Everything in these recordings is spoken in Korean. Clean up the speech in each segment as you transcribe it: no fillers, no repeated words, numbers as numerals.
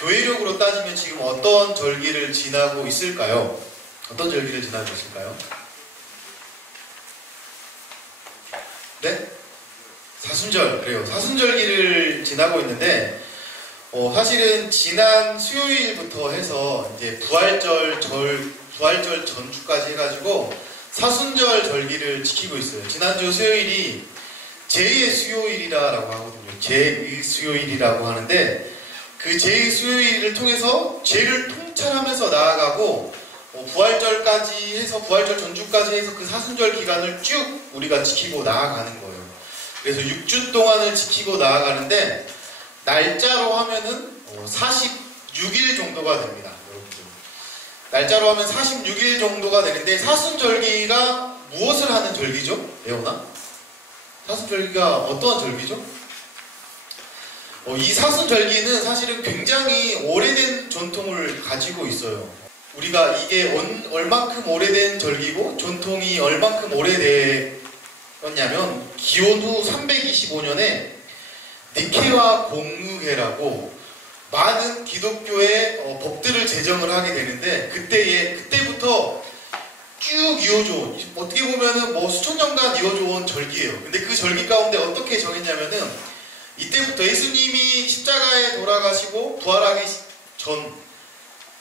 교회력으로 따지면 지금 어떤 절기를 지나고 있을까요? 어떤 절기를 지나고 있을까요? 네? 사순절, 그래요. 사순절기를 지나고 있는데, 사실은 지난 수요일부터 해서 이제 부활절 전주까지 해가지고 사순절 절기를 지키고 있어요. 지난주 수요일이 제2의 수요일이라고 하거든요. 제2 수요일이라고 하는데, 그 제2 수요일을 통해서 죄를 통찰하면서 나아가고, 부활절까지 해서, 부활절 전주까지 해서 그 사순절 기간을 쭉 우리가 지키고 나아가는 거예요. 그래서 6주 동안을 지키고 나아가는데, 날짜로 하면은 46일 정도가 됩니다. 여러분들. 날짜로 하면 46일 정도가 되는데, 사순절기가 무엇을 하는 절기죠? 레오나? 사순절기가 어떠한 절기죠? 이 사순절기는 사실은 굉장히 오래된 전통을 가지고 있어요. 우리가 이게 얼만큼 오래된 절기고 전통이 얼만큼 오래되었냐면 기원 후 325년에 니케와 공의회라고 많은 기독교의 법들을 제정을 하게 되는데, 그때부터 쭉 이어져 온, 어떻게 보면은 뭐 수천 년간 이어져 온 절기예요. 근데 그 절기 가운데 어떻게 정했냐면은, 이때부터 예수님이 십자가에 돌아가시고 부활하기 전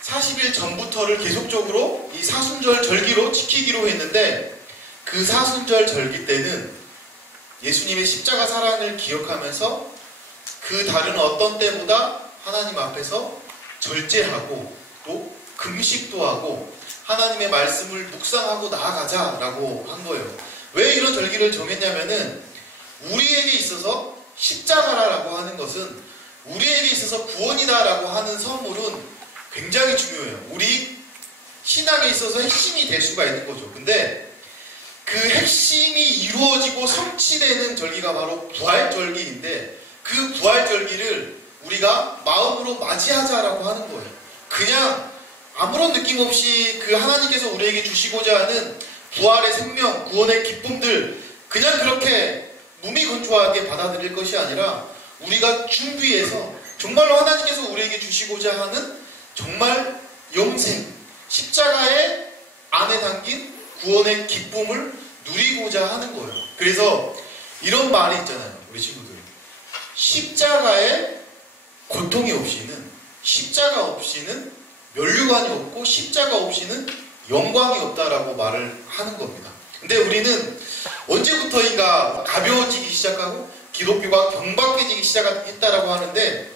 40일 전부터를 계속적으로 이 사순절 절기로 지키기로 했는데, 그 사순절 절기 때는 예수님의 십자가 사랑을 기억하면서 그 다른 어떤 때보다 하나님 앞에서 절제하고 또 금식도 하고 하나님의 말씀을 묵상하고 나아가자라고 한 거예요. 왜 이런 절기를 정했냐면은, 우리에게 있어서 십자가라고 하는 것은 우리에게 있어서 구원이다라고 하는 선물은 굉장히 중요해요. 우리 신앙에 있어서 핵심이 될 수가 있는 거죠. 근데 그 핵심이 이루어지고 성취되는 절기가 바로 부활절기인데, 그 부활절기를 우리가 마음으로 맞이하자라고 하는 거예요. 그냥 아무런 느낌 없이 그 하나님께서 우리에게 주시고자 하는 부활의 생명, 구원의 기쁨들 그냥 그렇게 무미건조하게 받아들일 것이 아니라, 우리가 준비해서 정말로 하나님께서 우리에게 주시고자 하는 정말 영생, 십자가의 안에 담긴 구원의 기쁨을 누리고자 하는 거예요. 그래서 이런 말이 있잖아요, 우리 친구들. 십자가의 고통이 없이는, 십자가 없이는 면류관이 없고 십자가 없이는 영광이 없다라고 말을 하는 겁니다. 근데 우리는 언제부터인가 가벼워지기 시작하고 기독교가 경박해지기 시작했다라고 하는데,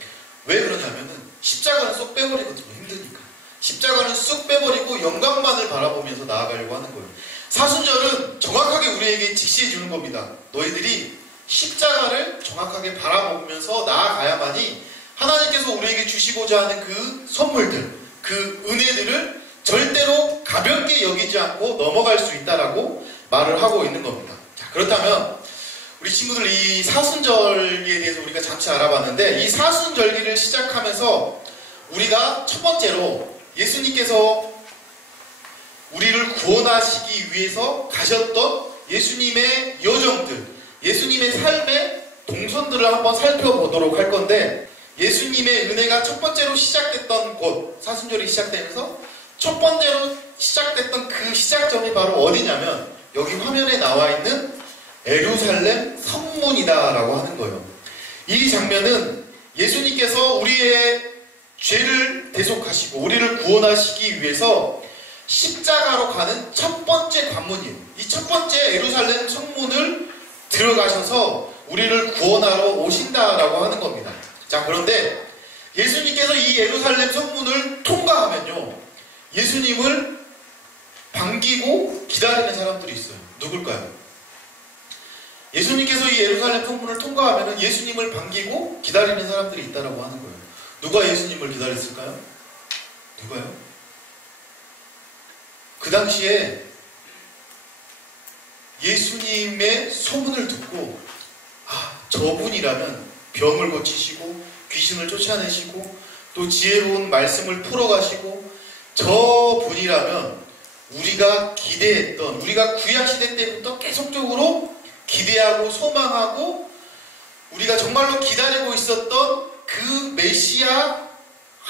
왜 그러냐면은 십자가는 쏙 빼버리거든요. 힘드니까. 십자가는 쑥 빼버리고 영광만을 바라보면서 나아가려고 하는 거예요. 사순절은 정확하게 우리에게 지시해 주는 겁니다. 너희들이 십자가를 정확하게 바라보면서 나아가야만이 하나님께서 우리에게 주시고자 하는 그 선물들, 그 은혜들을 절대로 가볍게 여기지 않고 넘어갈 수 있다라고 말을 하고 있는 겁니다. 자, 그렇다면 우리 친구들, 이 사순절기에 대해서 우리가 잠시 알아봤는데, 이 사순절기를 시작하면서 우리가 첫 번째로 예수님께서 우리를 구원하시기 위해서 가셨던 예수님의 여정들, 예수님의 삶의 동선들을 한번 살펴보도록 할 건데, 예수님의 은혜가 첫 번째로 시작됐던 곳, 사순절이 시작되면서 첫 번째로 시작됐던 그 시작점이 바로 어디냐면, 여기 화면에 나와 있는 예루살렘 성문이다라고 하는 거예요. 이 장면은 예수님께서 우리의 죄를 대속하시고 우리를 구원하시기 위해서 십자가로 가는 첫 번째 관문이에요. 이 첫 번째 예루살렘 성문을 들어가셔서 우리를 구원하러 오신다라고 하는 겁니다. 자, 그런데 예수님께서 이 예루살렘 성문을 통과하면요, 예수님을 반기고 기다리는 사람들이 있어요. 누굴까요? 예수님께서 이 예루살렘 성문을 통과하면 예수님을 반기고 기다리는 사람들이 있다라고 하는 거예요. 누가 예수님을 기다렸을까요? 누가요? 그 당시에 예수님의 소문을 듣고, 저분이라면 병을 고치시고 귀신을 쫓아내시고 또 지혜로운 말씀을 풀어가시고, 저분이라면 우리가 기대했던, 우리가 구약시대 때부터 계속적으로 기대하고 소망하고 우리가 정말로 기다리고 있었던 그 메시아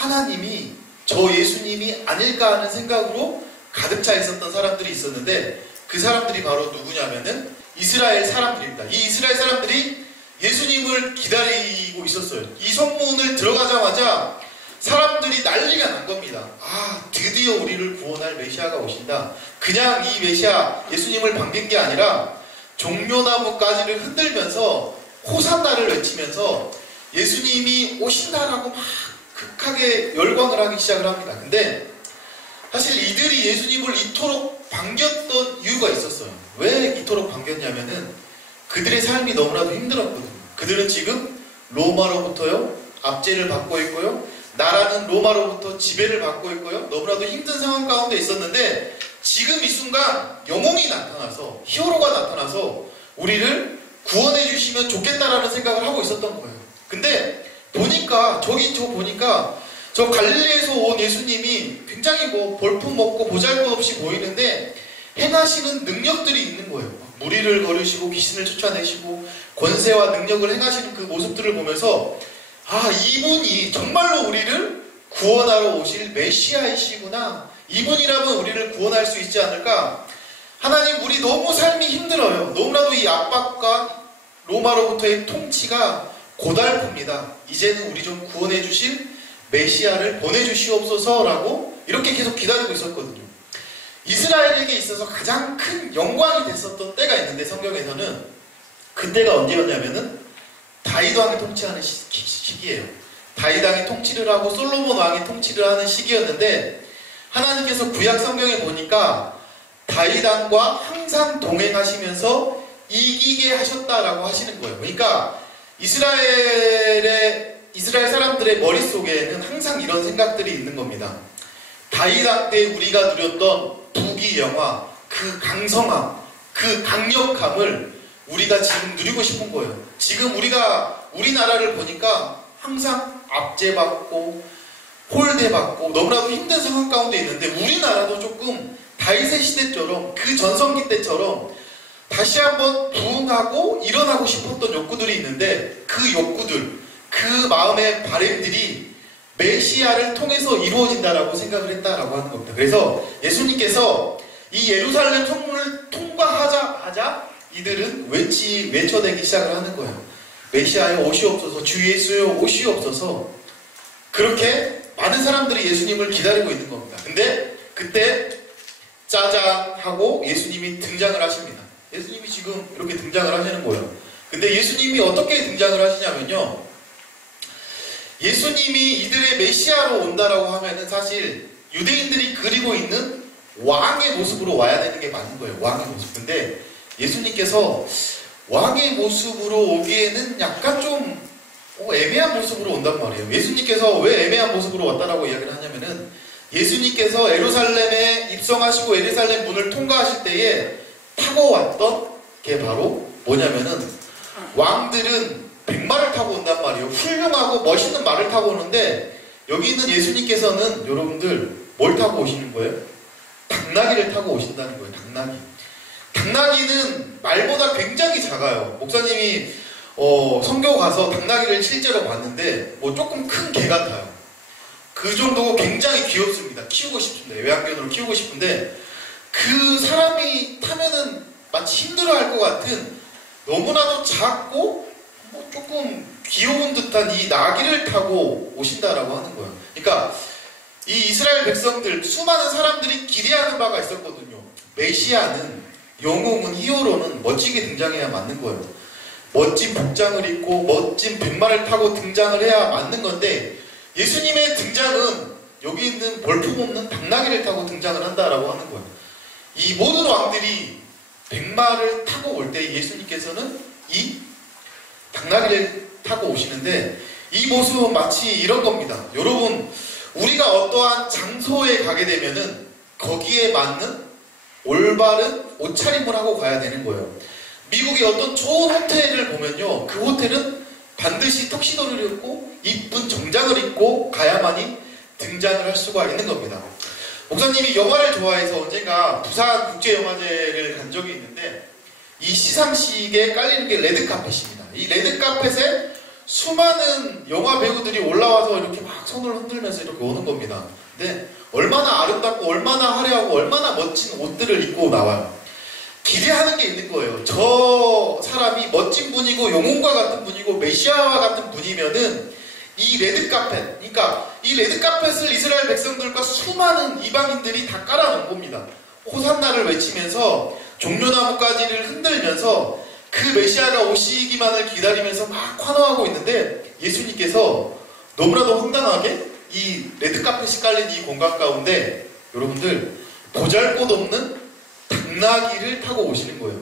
하나님이 저 예수님이 아닐까 하는 생각으로 가득 차 있었던 사람들이 있었는데, 그 사람들이 바로 누구냐면은 이스라엘 사람들입니다. 이 이스라엘 사람들이 예수님을 기다리고 있었어요. 이 성문을 들어가자마자 사람들이 난리가 난 겁니다. 아, 드디어 우리를 구원할 메시아가 오신다. 그냥 이 메시아 예수님을 반긴 게 아니라 종려나무까지를 흔들면서 호산나를 외치면서 예수님이 오신다라고 막 극하게 열광을 하기 시작을 합니다. 근데 사실 이들이 예수님을 이토록 반겼던 이유가 있었어요. 왜 이토록 반겼냐면은 그들의 삶이 너무나도 힘들었거든요. 그들은 지금 로마로부터요 압제를 받고 있고요, 나라는 로마로부터 지배를 받고 있고요, 너무나도 힘든 상황 가운데 있었는데, 지금 이 순간 영웅이 나타나서, 히어로가 나타나서 우리를 구원해 주시면 좋겠다라는 생각을 하고 있었던 거예요. 근데 보니까 저 갈릴리에서 온 예수님이 굉장히 볼품 없고 보잘것없이 보이는데 행하시는 능력들이 있는 거예요. 무리를 거르시고 귀신을 쫓아내시고 권세와 능력을 행하시는 그 모습들을 보면서, 아, 이분이 정말로 우리를 구원하러 오실 메시아이시구나, 이분이라면 우리를 구원할 수 있지 않을까. 하나님, 우리 너무 삶이 힘들어요. 너무나도 이 압박과 로마로부터의 통치가 고달픕니다. 이제는 우리 좀 구원해 주실 메시아를 보내주시옵소서라고 이렇게 계속 기다리고 있었거든요. 이스라엘에게 있어서 가장 큰 영광이 됐었던 때가 있는데, 성경에서는 그때가 언제였냐면은 다윗 왕이 통치하는 시기예요. 다윗 왕이 통치를 하고 솔로몬 왕이 통치를 하는 시기였는데, 하나님께서 구약 성경에 보니까 다윗 왕과 항상 동행하시면서 이기게 하셨다라고 하시는 거예요. 그러니까 이스라엘 사람들의 머릿속에는 항상 이런 생각들이 있는 겁니다. 다윗 왕 때 우리가 누렸던 부귀영화, 그 강성함, 그 강력함을 우리가 지금 누리고 싶은 거예요. 지금 우리나라를 보니까 항상 압제받고 홀대받고 너무나도 힘든 상황 가운데 있는데, 우리나라도 조금 다윗의 시대처럼, 그 전성기 때처럼 다시 한번 부흥하고 일어나고 싶었던 욕구들이 있는데, 그 욕구들, 그 마음의 바램들이 메시아를 통해서 이루어진다라고 생각을 했다라고 하는 겁니다. 그래서 예수님께서 이 예루살렘 성문을 통과하자마자 이들은 외쳐대기 시작을 하는 거예요. 메시아여 오시옵소서, 주 예수여 오시옵소서. 그렇게 많은 사람들이 예수님을 기다리고 있는 겁니다. 근데 그때 짜잔 하고 예수님이 등장을 하십니다. 예수님이 지금 이렇게 등장을 하시는 거예요. 근데 예수님이 어떻게 등장을 하시냐면요, 예수님이 이들의 메시아로 온다라고 하면은 사실 유대인들이 그리고 있는 왕의 모습으로 와야 되는 게 맞는 거예요. 왕의 모습. 근데 예수님께서 왕의 모습으로 오기에는 약간 좀 애매한 모습으로 온단 말이에요. 예수님께서 왜 애매한 모습으로 왔다라고 이야기를 하냐면은, 예수님께서 예루살렘에 입성하시고 예루살렘 문을 통과하실 때에 타고 왔던 게 바로 뭐냐면은, 왕들은 백마를 타고 온단 말이에요. 훌륭하고 멋있는 말을 타고 오는데, 여기 있는 예수님께서는 여러분들 뭘 타고 오시는 거예요? 당나귀를 타고 오신다는 거예요. 당나귀. 당나귀는 말보다 굉장히 작아요. 목사님이 성교 가서 당나귀를 실제로 봤는데 조금 큰 개 같아요. 그 정도고 굉장히 귀엽습니다. 키우고 싶은데, 외양견으로 키우고 싶은데, 그 사람이 타면은 마치 힘들어할 것 같은 너무나도 작고 조금 귀여운 듯한 이 나귀를 타고 오신다라고 하는 거예요. 그러니까 이 이스라엘 백성들, 수많은 사람들이 기대하는 바가 있었거든요. 메시아는, 영웅은, 히어로는 멋지게 등장해야 맞는 거예요. 멋진 복장을 입고 멋진 백마를 타고 등장을 해야 맞는 건데, 예수님의 등장은 여기 있는 볼품없는 당나귀를 타고 등장을 한다라고 하는 거예요. 이 모든 왕들이 백마를 타고 올 때 예수님께서는 이 당나귀를 타고 오시는데, 이 모습은 마치 이런 겁니다. 여러분, 우리가 어떠한 장소에 가게 되면은 거기에 맞는 올바른 옷차림을 하고 가야 되는 거예요. 미국의 어떤 좋은 호텔을 보면요, 그 호텔은 반드시 턱시도를 입고 이쁜 정장을 입고 가야만이 등장을 할 수가 있는 겁니다. 목사님이 영화를 좋아해서 언젠가 부산 국제영화제를 간 적이 있는데, 이 시상식에 깔리는 게 레드카펫입니다. 이 레드카펫에 수많은 영화 배우들이 올라와서 이렇게 막 손을 흔들면서 이렇게 오는 겁니다. 근데 얼마나 아름답고 얼마나 화려하고 얼마나 멋진 옷들을 입고 나와요. 기대하는 게 있는 거예요. 저 사람이 멋진 분이고 영웅과 같은 분이고 메시아와 같은 분이면은 이 레드카펫, 그러니까 이 레드카펫을 이스라엘 백성들과 수많은 이방인들이 다 깔아놓은 겁니다. 호산나를 외치면서 종려나무가지를 흔들면서 그 메시아가 오시기만을 기다리면서 막 환호하고 있는데 예수님께서 너무나도 황당하게 이 레드카펫이 깔린 이 공간 가운데 여러분들 보잘것없는 당나귀를 타고 오시는 거예요.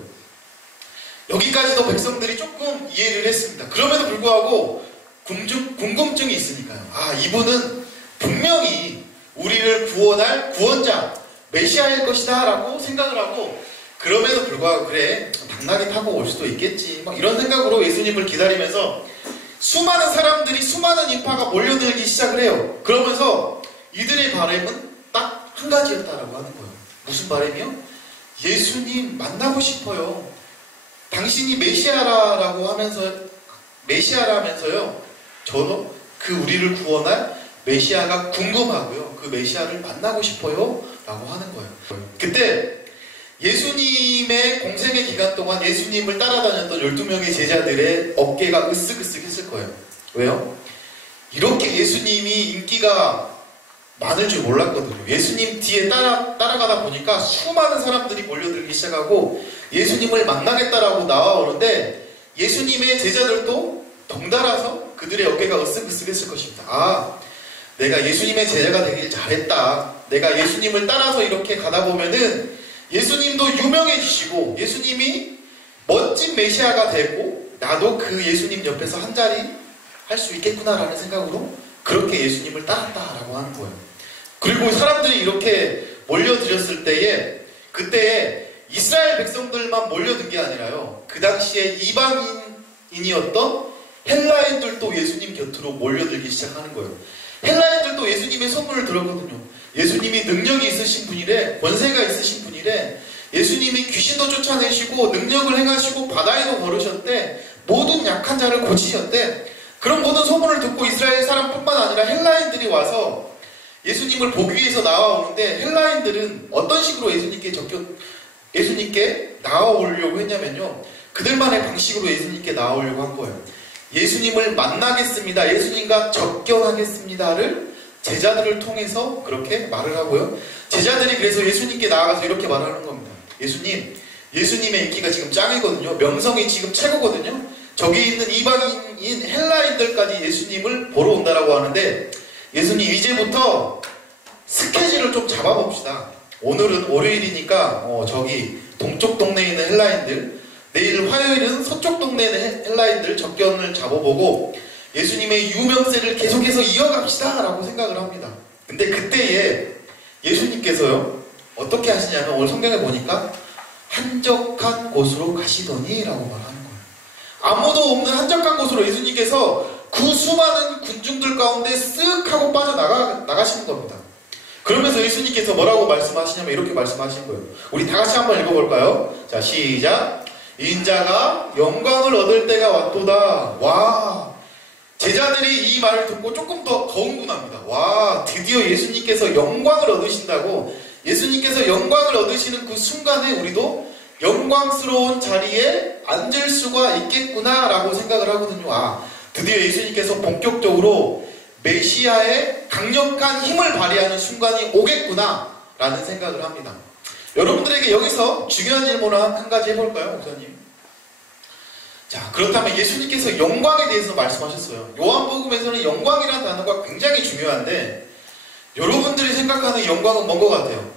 여기까지도 백성들이 조금 이해를 했습니다. 그럼에도 불구하고 궁금증이 있으니까요. 아, 이분은 분명히 우리를 구원할 구원자, 메시아일 것이다 라고 생각을 하고, 그럼에도 불구하고 그래, 당나귀 타고 올 수도 있겠지, 막 이런 생각으로 예수님을 기다리면서 수많은 사람들이, 수많은 인파가 몰려들기 시작을 해요. 그러면서 이들의 바람은 딱 한 가지였다라고 하는 거예요. 무슨 바람이요? 예수님 만나고 싶어요. 당신이 메시아라고 하면서, 메시아라면서요, 저도 그 우리를 구원할 메시아가 궁금하고요. 그 메시아를 만나고 싶어요 라고 하는 거예요. 그때 예수님의 공생의 기간 동안 예수님을 따라다녔던 12명의 제자들의 어깨가 으쓱으쓱 했을 거예요. 왜요? 이렇게 예수님이 인기가 많을 줄 몰랐거든요. 예수님 뒤에 따라가다 보니까 수많은 사람들이 몰려들기 시작하고 예수님을 만나겠다라고 나와오는데 예수님의 제자들도 덩달아서 그들의 어깨가 으쓱으쓱 했을 것입니다. 아, 내가 예수님의 제자가 되길 잘했다. 내가 예수님을 따라서 이렇게 가다 보면은 예수님도 유명해지시고 예수님이 멋진 메시아가 되고 나도 그 예수님 옆에서 한 자리 할 수 있겠구나라는 생각으로 그렇게 예수님을 따랐다라고 하는 거예요. 그리고 사람들이 이렇게 몰려들었을 때에 그때에 이스라엘 백성들만 몰려든 게 아니라요. 그 당시에 이방인이었던 헬라인들도 예수님 곁으로 몰려들기 시작하는 거예요. 헬라인들도 예수님의 소문을 들었거든요. 예수님이 능력이 있으신 분이래, 권세가 있으신 분이래, 예수님이 귀신도 쫓아내시고 능력을 행하시고 바다에도 걸으셨대, 모든 약한 자를 고치셨대. 그런 모든 소문을 듣고 이스라엘 사람뿐만 아니라 헬라인들이 와서 예수님을 보기 위해서 나와오는데 헬라인들은 어떤 식으로 예수님께 나와오려고 했냐면요, 그들만의 방식으로 예수님께 나와오려고 한 거예요. 예수님을 만나겠습니다, 예수님과 접견하겠습니다를 제자들을 통해서 그렇게 말을 하고요. 제자들이 그래서 예수님께 나아가서 이렇게 말하는 겁니다. 예수님, 예수님의 인기가 지금 짱이거든요. 명성이 지금 최고거든요. 저기 있는 이방인인 헬라인들까지 예수님을 보러 온다라고 하는데 예수님 이제부터 스케줄을 좀 잡아봅시다. 오늘은 월요일이니까 저기 동쪽 동네에 있는 헬라인들, 내일 화요일은 서쪽 동네에 있는 헬라인들 접견을 잡아보고 예수님의 유명세를 계속해서 이어갑시다 라고 생각을 합니다. 근데 그때에 예수님께서요 어떻게 하시냐면 오늘 성경에 보니까 한적한 곳으로 가시더니 라고 말하는 거예요. 아무도 없는 한적한 곳으로 예수님께서 그 수많은 군중들 가운데 쓱 하고 빠져나가시는 겁니다. 그러면서 예수님께서 뭐라고 말씀하시냐면 이렇게 말씀하신 거예요. 우리 다 같이 한번 읽어볼까요? 자, 시작. 인자가 영광을 얻을 때가 왔도다. 와, 제자들이 이 말을 듣고 조금 더 흥분합니다. 와, 드디어 예수님께서 영광을 얻으신다고. 예수님께서 영광을 얻으시는 그 순간에 우리도 영광스러운 자리에 앉을 수가 있겠구나 라고 생각을 하거든요. 아, 드디어 예수님께서 본격적으로 메시아의 강력한 힘을 발휘하는 순간이 오겠구나 라는 생각을 합니다. 여러분들에게 여기서 중요한 질문을 한 가지 해볼까요, 목사님? 자, 그렇다면 예수님께서 영광에 대해서 말씀하셨어요. 요한복음에서는 영광이라는 단어가 굉장히 중요한데 여러분들이 생각하는 영광은 뭔 것 같아요?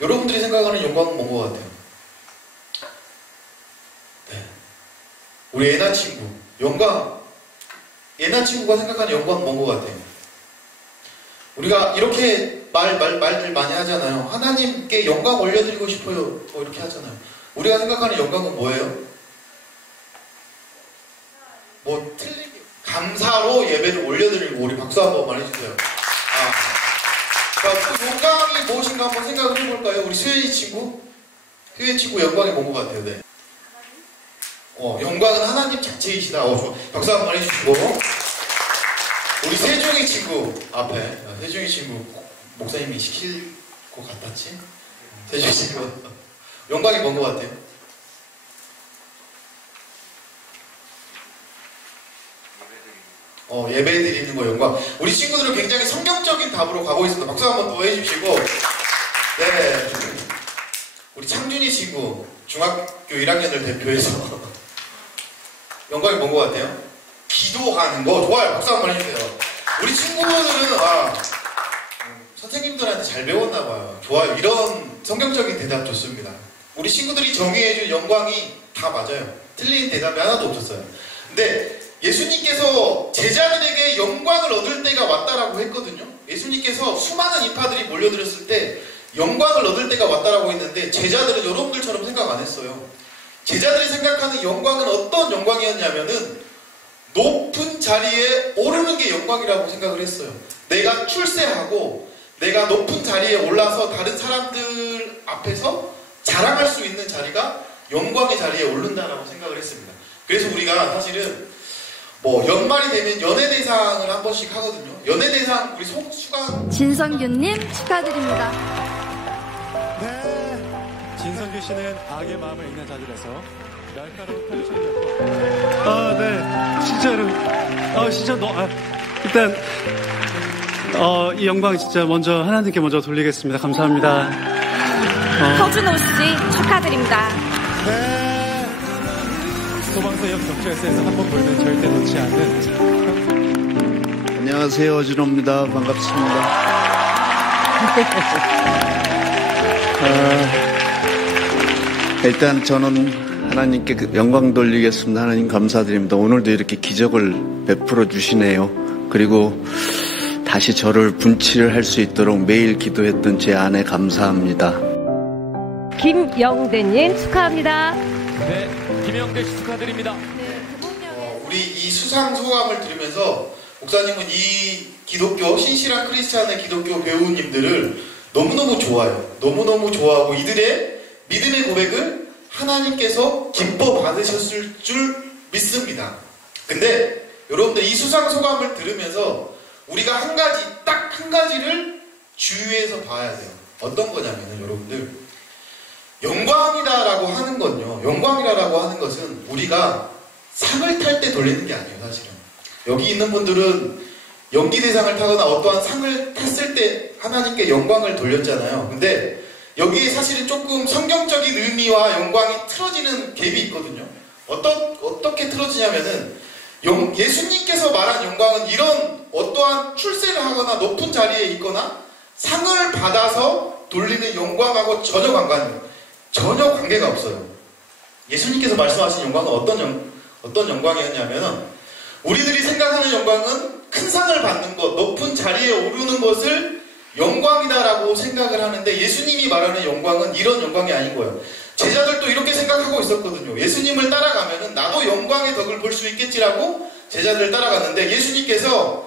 여러분들이 생각하는 영광은 뭔 것 같아요? 네. 우리 애나 친구, 영광, 애나 친구가 생각하는 영광은 뭔 것 같아요? 우리가 이렇게 말들 많이 하잖아요. 하나님께 영광 올려드리고 싶어요. 뭐 이렇게 하잖아요. 우리가 생각하는 영광은 뭐예요? 뭐 틀리게 감사로 예배를 올려드리고. 우리 박수 한 번만 해주세요. 자, 그 영광이 무엇인가 한번 생각을 해볼까요? 우리 수현이 친구? 수현이 친구 영광이 뭔 것 같아요? 네. 영광은 하나님 자체이시다. 박수 한번 해주시고. 우리 세종이 친구 앞에, 세종이 친구 목사님이 시킬 것 같았지? 세종이 친구. 영광이 뭔 것 같아요? 예배 드리는 거 영광. 우리 친구들은 굉장히 성경적인 답으로 가고 있습니다. 박수 한번 더 해주시고. 네. 우리 창준이 친구, 중학교 1학년을 대표해서. 영광이 뭔 것 같아요? 기도하는 거. 좋아요. 박수 한번 해주세요. 우리 친구들은, 선생님들한테 잘 배웠나봐요. 좋아요. 이런 성경적인 대답 좋습니다. 우리 친구들이 정의해준 영광이 다 맞아요. 틀린 대답이 하나도 없었어요. 근데 예수님께서 제자들에게 영광을 얻을 때가 왔다라고 했거든요. 예수님께서 수많은 인파들이 몰려들었을 때 영광을 얻을 때가 왔다라고 했는데 제자들은 여러분들처럼 생각 안 했어요. 제자들이 생각하는 영광은 어떤 영광이었냐면은 높은 자리에 오르는 게 영광이라고 생각을 했어요. 내가 출세하고 내가 높은 자리에 올라서 다른 사람들 앞에서 자랑할 수 있는 자리가 영광의 자리에 오른다라고 생각을 했습니다. 그래서 우리가 사실은 연말이 되면 연예대상을 한 번씩 하거든요. 연예대상 우리 수강 진성규님 축하드립니다. 네, 진성규 씨는 악의 마음을 읽는 자들에서 날카로운 편집이었고, 네, 진짜로, 진짜 일단 이 영광 진짜 먼저 하나님께 먼저 돌리겠습니다. 감사합니다. 허준호 씨 축하드립니다. 네. 소방서 옆 경찰서에서 한 번 보이면 절대 놓지 않는. 안녕하세요, 허준호입니다. 반갑습니다. 일단 저는 하나님께 영광 돌리겠습니다. 하나님 감사드립니다. 오늘도 이렇게 기적을 베풀어 주시네요. 그리고 다시 저를 분치를 할 수 있도록 매일 기도했던 제 아내 감사합니다. 김영대님 축하합니다. 네, 김영대 씨 축하드립니다. 우리 이 수상 소감을 들으면서 목사님은 이 기독교 신실한 크리스찬의 기독교 배우님들을 너무너무 좋아요. 너무너무 좋아하고 이들의 믿음의 고백을 하나님께서 기뻐 받으셨을 줄 믿습니다. 근데 여러분들 이 수상 소감을 들으면서 우리가 딱 한 가지를 주의해서 봐야 돼요. 어떤 거냐면은 여러분들 영광이다라고 하는 건요. 영광이라고 하는 것은 우리가 상을 탈 때 돌리는 게 아니에요, 사실은. 여기 있는 분들은 연기대상을 타거나 어떠한 상을 탔을 때 하나님께 영광을 돌렸잖아요. 근데 여기에 사실은 조금 성경적인 의미와 영광이 틀어지는 갭이 있거든요. 어떻게 틀어지냐면은 예수님께서 말한 영광은 이런 어떠한 출세를 하거나 높은 자리에 있거나 상을 받아서 돌리는 영광하고 전혀 관계가 없어요. 예수님께서 말씀하신 영광은 어떤 영광이었냐면 우리들이 생각하는 영광은 큰 상을 받는 것, 높은 자리에 오르는 것을 영광이다라고 생각을 하는데 예수님이 말하는 영광은 이런 영광이 아닌 거예요. 제자들도 이렇게 생각하고 있었거든요. 예수님을 따라가면은 나도 영광의 덕을 볼 수 있겠지라고 제자들을 따라갔는데 예수님께서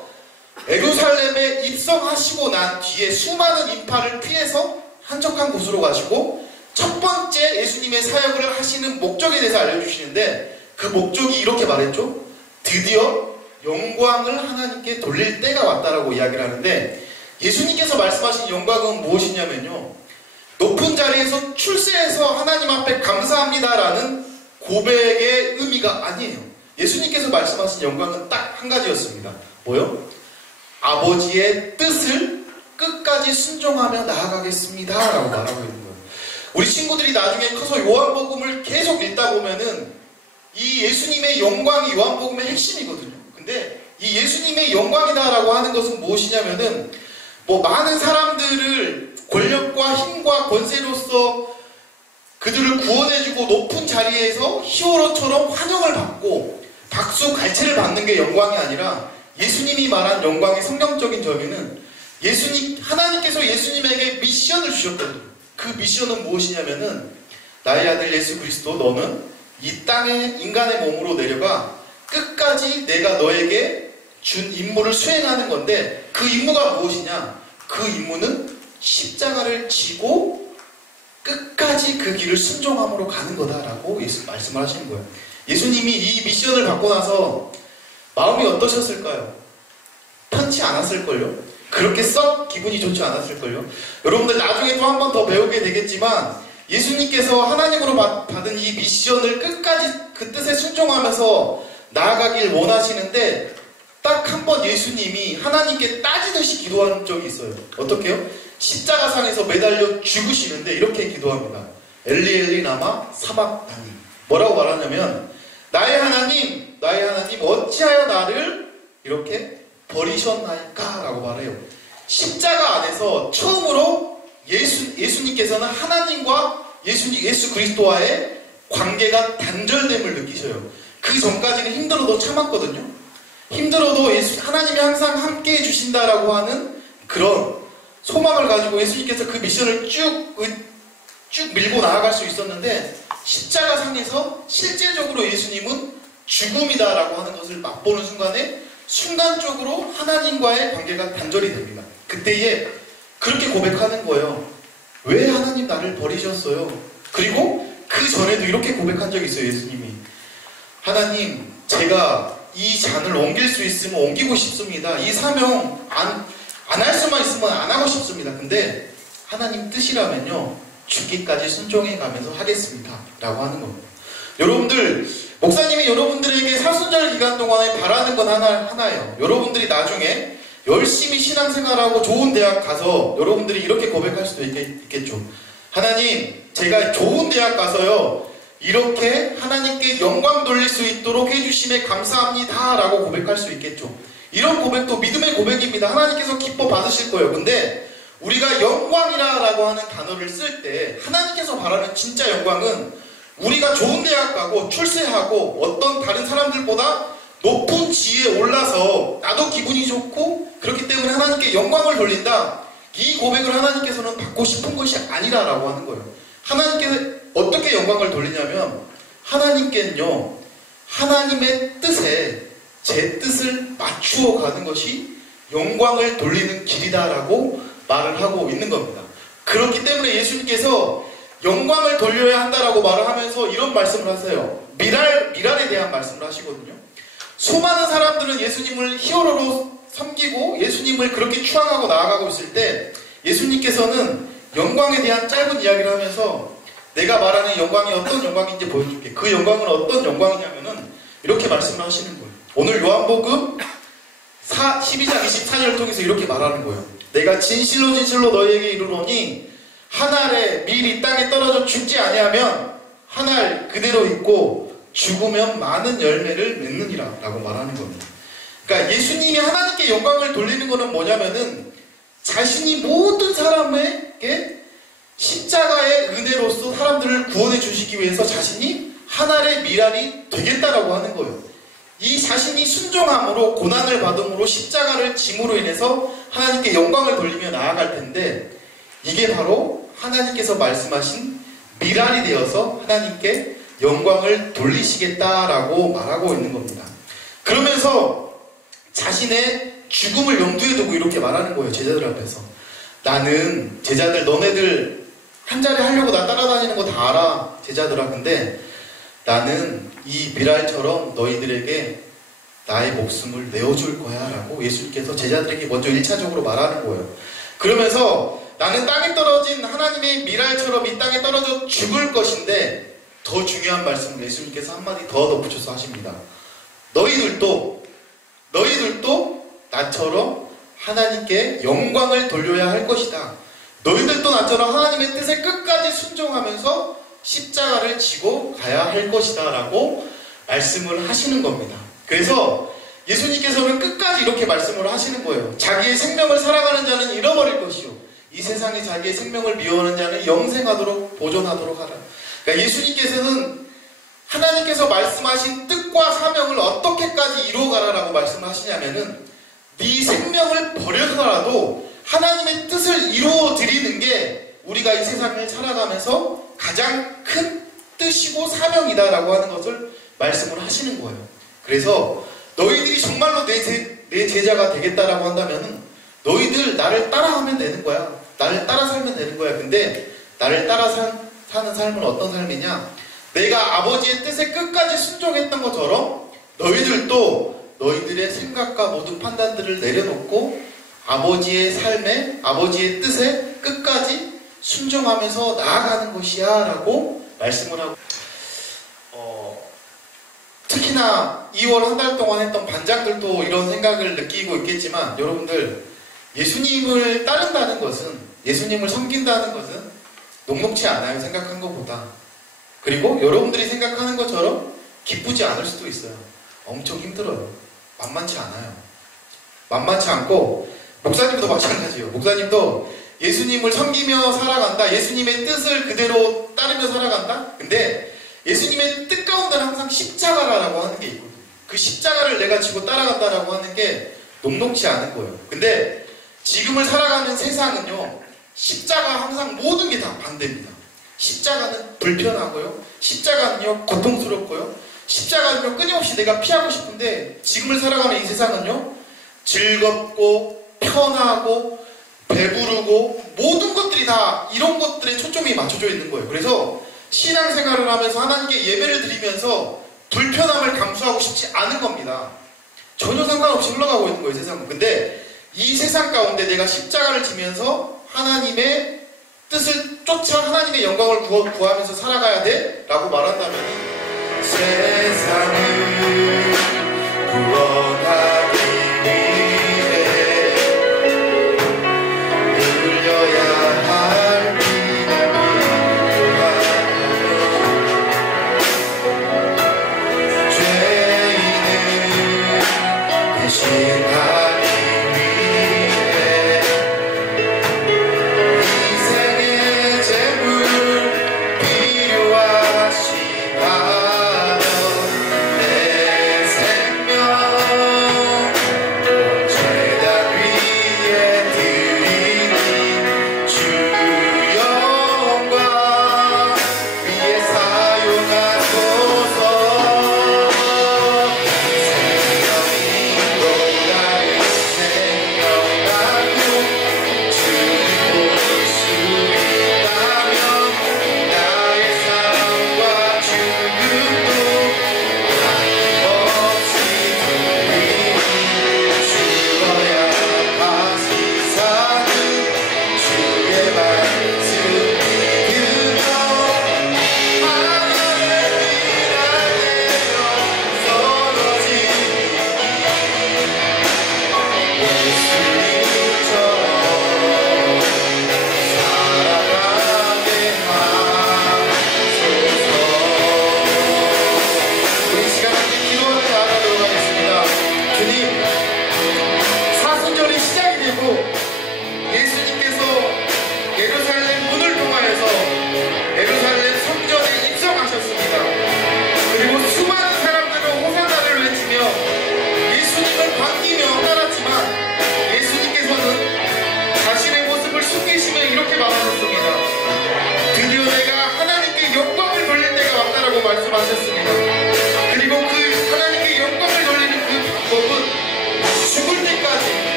예루살렘에 입성하시고 난 뒤에 수많은 인파를 피해서 한적한 곳으로 가시고 첫 번째 예수님의 사역을 하시는 목적에 대해서 알려주시는데 그 목적이 이렇게 말했죠. 드디어 영광을 하나님께 돌릴 때가 왔다라고 이야기를 하는데 예수님께서 말씀하신 영광은 무엇이냐면요. 높은 자리에서 출세해서 하나님 앞에 감사합니다라는 고백의 의미가 아니에요. 예수님께서 말씀하신 영광은 딱 한 가지였습니다. 뭐요? 아버지의 뜻을 끝까지 순종하며 나아가겠습니다 라고 말하고 있는 거예요. 우리 친구들이 나중에 커서 요한복음을 계속 읽다 보면은 이 예수님의 영광이 요한복음의 핵심이거든요. 근데 이 예수님의 영광이다라고 하는 것은 무엇이냐면은 많은 사람들을 권력과 힘과 권세로서 그들을 구원해주고 높은 자리에서 히어로처럼 환영을 받고 박수 갈채를 받는 게 영광이 아니라 예수님이 말한 영광의 성경적인 정의는 하나님께서 예수님에게 미션을 주셨거든요. 그 미션은 무엇이냐면은 나의 아들 예수 그리스도 너는 이 땅에 인간의 몸으로 내려가 끝까지 내가 너에게 준 임무를 수행하는 건데 그 임무가 무엇이냐? 그 임무는 십자가를 지고 끝까지 그 길을 순종함으로 가는 거다라고 예수 말씀을 하시는 거예요. 예수님이 이 미션을 받고 나서 마음이 어떠셨을까요? 편치 않았을걸요? 그렇게 썩 기분이 좋지 않았을걸요? 여러분들 나중에 또 한 번 더 배우게 되겠지만 예수님께서 하나님으로 받은 이 미션을 끝까지 그 뜻에 순종하면서 나아가길 원하시는데 딱 한 번 예수님이 하나님께 따지듯이 기도한 적이 있어요. 어떻게 해요? 십자가상에서 매달려 죽으시는데 이렇게 기도합니다. 엘리 엘리 라마 사박다니. 뭐라고 말하냐면 나의 하나님 어찌하여 나를 이렇게 버리셨나이까? 라고 말해요. 십자가 안에서 처음으로 예수님께서는 하나님과 예수 그리스도와의 관계가 단절됨을 느끼셔요. 그 전까지는 힘들어도 참았거든요. 힘들어도 하나님이 항상 함께 해주신다라고 하는 그런 소망을 가지고 예수님께서 그 미션을 쭉 밀고 나아갈 수 있었는데 십자가상에서 실제적으로 예수님은 죽음이다라고 하는 것을 맛보는 순간에 순간적으로 하나님과의 관계가 단절이 됩니다. 그때에 그렇게 고백하는 거예요. 왜 하나님 나를 버리셨어요? 그리고 그 전에도 이렇게 고백한 적이 있어요. 예수님이 하나님 제가 이 잔을 옮길 수 있으면 옮기고 싶습니다. 이 사명 안 할 수만 있으면 안 하고 싶습니다. 근데 하나님 뜻이라면요 죽기까지 순종해 가면서 하겠습니다 라고 하는 겁니다. 여러분들 목사님이 여러분들에게 사순절 기간 동안에 바라는 건 하나예요. 여러분들이 나중에 열심히 신앙생활하고 좋은 대학 가서 여러분들이 이렇게 고백할 수도 있겠죠. 하나님 제가 좋은 대학 가서요 이렇게 하나님께 영광 돌릴 수 있도록 해주심에 감사합니다 라고 고백할 수 있겠죠. 이런 고백도 믿음의 고백입니다. 하나님께서 기뻐 받으실 거예요. 근데 우리가 영광이라고 하는 단어를 쓸 때 하나님께서 바라는 진짜 영광은 우리가 좋은 대학 가고 출세하고 어떤 다른 사람들보다 높은 지위에 올라서 나도 기분이 좋고 그렇기 때문에 하나님께 영광을 돌린다. 이 고백을 하나님께서는 받고 싶은 것이 아니라라고 하는 거예요. 하나님께 어떻게 영광을 돌리냐면 하나님께는요 하나님의 뜻에 제 뜻을 맞추어 가는 것이 영광을 돌리는 길이다라고 말을 하고 있는 겁니다. 그렇기 때문에 예수님께서 영광을 돌려야 한다라고 말을 하면서 이런 말씀을 하세요. 미랄에 대한 말씀을 하시거든요. 수많은 사람들은 예수님을 히어로로 섬기고 예수님을 그렇게 추앙하고 나아가고 있을 때 예수님께서는 영광에 대한 짧은 이야기를 하면서 내가 말하는 영광이 어떤 영광인지 보여줄게. 그 영광은 어떤 영광이냐면은 이렇게 말씀을 하시는 거예요. 오늘 요한복음 12장 24절을 통해서 이렇게 말하는 거예요. 내가 진실로 너희에게 이르노니 한 알의 밀이 땅에 떨어져 죽지 아니하면 한 알 그대로 있고 죽으면 많은 열매를 맺느니라 라고 말하는 겁니다. 그러니까 예수님이 하나님께 영광을 돌리는 것은 뭐냐면은 자신이 모든 사람에게 십자가의 은혜로서 사람들을 구원해 주시기 위해서 자신이 한 알의 밀알이 되겠다라고 하는 거예요. 이 자신이 순종함으로 고난을 받음으로 십자가를 짐으로 인해서 하나님께 영광을 돌리며 나아갈 텐데 이게 바로 하나님께서 말씀하신 밀알이 되어서 하나님께 영광을 돌리시겠다라고 말하고 있는 겁니다. 그러면서 자신의 죽음을 염두에 두고 이렇게 말하는 거예요. 제자들 앞에서. 나는 제자들 너네들 한 자리 하려고 나 따라다니는 거 다 알아. 제자들아. 근데 나는 이 밀알처럼 너희들에게 나의 목숨을 내어줄 거야 라고 예수님께서 제자들에게 먼저 1차적으로 말하는 거예요. 그러면서 나는 땅에 떨어진 하나님의 밀알처럼 이 땅에 떨어져 죽을 것인데 더 중요한 말씀을 예수님께서 한마디 더 덧붙여서 하십니다. 너희들도 나처럼 하나님께 영광을 돌려야 할 것이다. 너희들도 나처럼 하나님의 뜻에 끝까지 순종하면서 십자가를 지고 가야 할 것이다 라고 말씀을 하시는 겁니다. 그래서 예수님께서는 끝까지 이렇게 말씀을 하시는 거예요. 자기의 생명을 살아가는 자는 잃어버릴 것이요 이 세상에 자기의 생명을 미워하는 자는 영생하도록 보존하도록 하라. 그러니까 예수님께서는 하나님께서 말씀하신 뜻과 사명을 어떻게까지 이루어가라라고 말씀을 하시냐면은 네 생명을 버려서라도 하나님의 뜻을 이루어 드리는 게 우리가 이 세상을 살아가면서 가장 큰 뜻이고 사명이다라고 하는 것을 말씀을 하시는 거예요. 그래서 너희들이 정말로 내 제자가 되겠다라고 한다면은 너희들 나를 따라하면 되는 거야. 나를 따라 살면 되는 거야. 근데 나를 따라 사는 삶은 어떤 삶이냐? 내가 아버지의 뜻에 끝까지 순종했던 것처럼 너희들도 너희들의 생각과 모든 판단들을 내려놓고 아버지의 삶에, 아버지의 뜻에 끝까지 순종하면서 나아가는 것이야 라고 말씀을 하고, 특히나 2월 한 달 동안 했던 반장들도 이런 생각을 느끼고 있겠지만, 여러분들 예수님을 따른다는 것은, 예수님을 섬긴다는 것은 녹록치 않아요, 생각한 것보다. 그리고 여러분들이 생각하는 것처럼 기쁘지 않을 수도 있어요. 엄청 힘들어요. 만만치 않아요. 만만치 않고, 목사님도 마찬가지예요. 목사님도 예수님을 섬기며 살아간다, 예수님의 뜻을 그대로 따르며 살아간다. 근데 예수님의 뜻 가운데는 항상 십자가라고 하는 게 있거든요. 그 십자가를 내가 지고 따라간다라고 하는 게 녹록치 않은 거예요. 근데 지금을 살아가는 세상은요, 십자가 항상 모든 게 다 반대입니다. 십자가는 불편하고요, 십자가는요 고통스럽고요, 십자가는요 끊임없이 내가 피하고 싶은데, 지금을 살아가는 이 세상은요 즐겁고 편하고 배부르고 모든 것들이 다 이런 것들에 초점이 맞춰져 있는 거예요. 그래서 신앙생활을 하면서 하나님께 예배를 드리면서 불편함을 감수하고 싶지 않은 겁니다. 전혀 상관없이 흘러가고 있는 거예요, 세상은. 근데 이 세상 가운데 내가 십자가를 지면서 하나님의 뜻을 쫓아 하나님의 영광을 구하면서 살아가야 돼 라고 말한다면, 세상을 구원하는